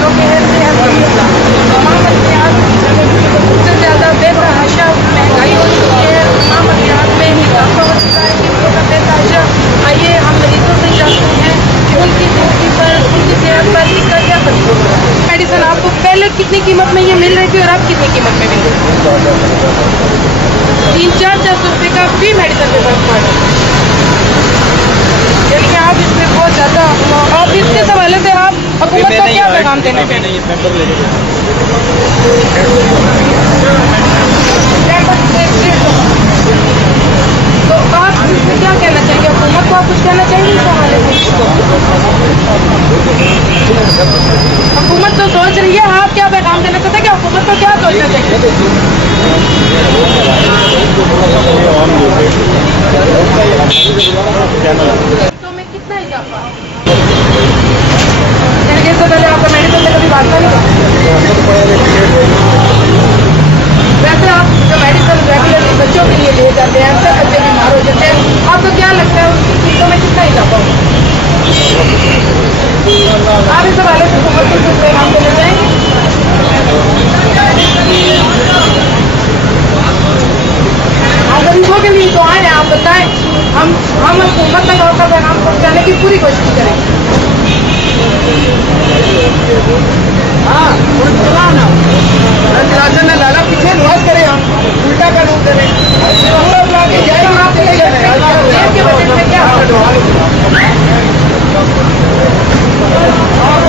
جو کہ ہے صحت کے لیے تمام منشیات سب سے زیادہ بے تحاشا مہنگائی ہو چکی ہے، تمام منشیات میں اضافہ ہو چکا ہے قیمتوں کا بے تحاشا۔ آئیے ہم مریضوں سے جانتے ہیں کہ ان کی زندگی پر، ان کی صحت پر اس کا کیا فرق ہو رہا ہے۔ میڈیسن آپ کو پہلے کتنی قیمت میں یہ مل رہی تھی اور اب کتنی قیمت میں مل رہی ہے؟ 300-400 روپے کا فی میڈیسن پہ فرق پڑ رہا ہے۔ یعنی آپ اس میں بہت زیادہ، آپ اس کے حوالے سے آپ حکومت کو کیا پیغام دینا چاہیں گے؟ تو آپ اس سے کیا کہنا چاہیں گے؟ حکومت کو آپ کچھ کہنا چاہیں گے اس حوالے سے؟ حکومت تو سوچ رہی ہے، آپ کیا پیغام دینا چاہتے ہیں کہ حکومت کو کیا سوچنا چاہیے؟ تو میں کتنا اضافہ سے پہلے آپ کا میڈیسن سے کبھی بات نہیں ویسے آپ جو میڈیسن ریگولرلی بچوں کے لیے لے جاتے ہیں، اکثر بچے بیمار ہو جاتے ہیں، آپ کو کیا لگتا ہے اس کی چیزوں میں کتنا اضافہ ہوگا؟ آپ اس حوالے سے حکومت کو کچھ پیغام دینا چاہیں گے؟ آپ غریبوں کے لیے تو آئے ہیں، آپ بتائیں، ہم حکومت تک آپ کا پیغام پہنچانے کی پوری کوشش کریں گے۔ ہاں چلانا لالا پیچھے نوٹ کرے، ہم الٹا کا روپ کریں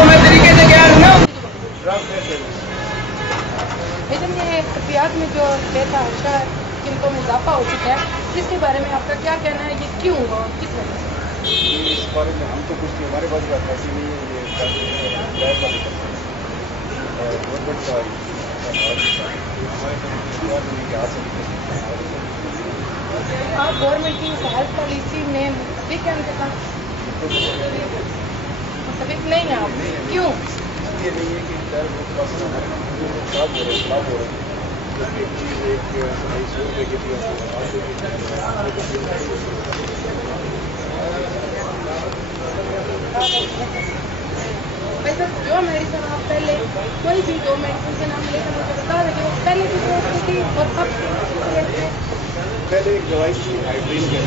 میں طریقے سے کیا ہوں نا۔ احتیاط میں جو بے تحاشا قیمتوں میں اضافہ ہو چکا ہے، اس کے بارے میں آپ کا کیا کہنا ہے؟ یہ کیوں ہوا اور کس وجہ سے؟ اس بارے میں ہم تو کچھ نہیں، ہمارے پاس بات ایسی نہیں ہے، یہ گورنمنٹ کا آپ گورنمنٹ کی ہیلتھ پالیسی میں دیکھیں مطابق نہیں ہیں آپ، کیوں؟ یہ نہیں ہے کہ خراب ہو رہے ویسے جو میڈیسن آپ پہلے کوئی بھی دو میڈیسن کے نام لے کر مجھے بتا دیں وہ پہلے کی ضرورت تھی اور اب پہلے ایک دوائی تھی ہائیڈرین کے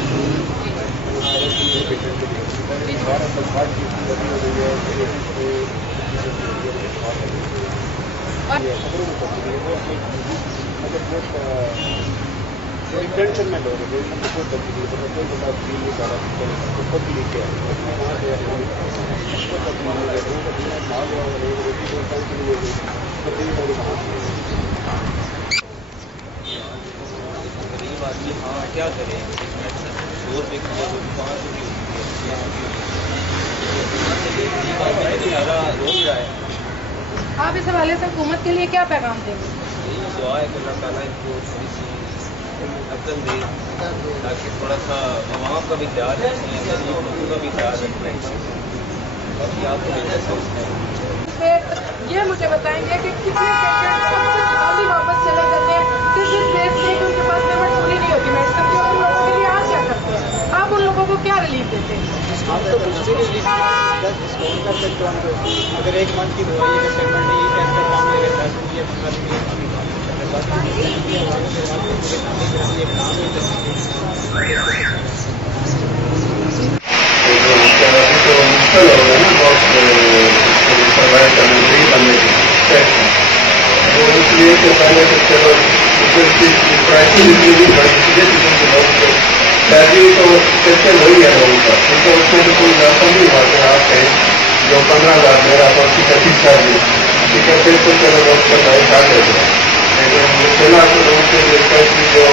ٹینشن میں لوگ کوئی تبدیلی غریب آدمی ہاں کیا کرے، 100 روپے کی چیز 5 روپے کی زیادہ رو رہا ہے۔ آپ اس حوالے سے حکومت کے لیے کیا پیغام دیں گے؟ یہی دعا ہے کہ اللہ تعالیٰ ان کو تھوڑی سی عقل دے تاکہ تھوڑا سا عوام کا بھی خیال رکھیں، غریب لوگوں کا بھی خیال رکھیں، باقی آپ کو بہتر سمجھتے ہیں۔ یہ مجھے بتائیں گے کہ کتنے پیشنٹ خالی واپس چلے جاتے ہیں صرف اس وجہ سے کہ ان کے پاس پیمنٹ پوری نہیں ہوتی میڈیسن کی، اور ان لوگوں کے لیے آپ کیا کرتے ہیں؟ آپ ان لوگوں کو کیا ریلیف دیتے ہیں؟ ہم تو کچھ بھی ریلیف ڈسکاؤنٹ کر سکتے ہیں، اگر ایک منتھ کی دوائی کا پیمنٹ نہیں ہے ٹیسٹ کا کام نہیں رہتا ہے اس لیے کہ پہلے تو چلو شادی تو کیسے وہی ہے لوگوں کا، کیونکہ اس میں تو کوئی اضافہ نہیں ہوا کہ آپ کہیں جو 15,000 میرا پرچی کا شکشا دی ٹھیک ہے، پھر تو چلو لوگ کا بھائی کھا لیتے ہیں، لیکن پہلا تو لوگوں کے لیے پیسے جو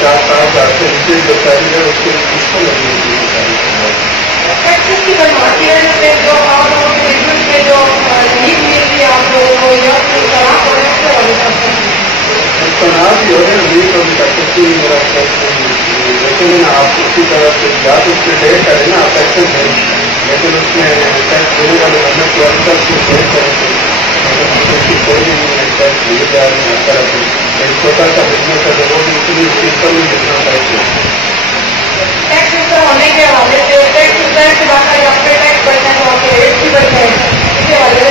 4-5,000 سے نیچے جو سیلری ہے اس کو کس کو لگی ہوتی تناب بھی ہو رہے ہیں کبھی تک کچھ نہیں میرا لیکن آپ اسی طرح سے بات اس پہ ڈیٹ کریں نا آپ ایکسن دیں، لیکن اس میں ٹیکس دینے والے بندے کو اکثر سے ڈیٹ کریں گے کوئی نہیں ٹیکس دیے جا رہے ہیں، ہر طرح سے ایک چھوٹا سا بزنس ہے وہ بھی اتنی سمپل نہیں دینا پڑے ٹیکس سسٹم ہونے کے حوالے سے ٹیکس سسٹم سے باقاعدہ ٹیکس بڑھنا ہے، ریٹ بھی بڑھ جائے، اس کے حوالے سے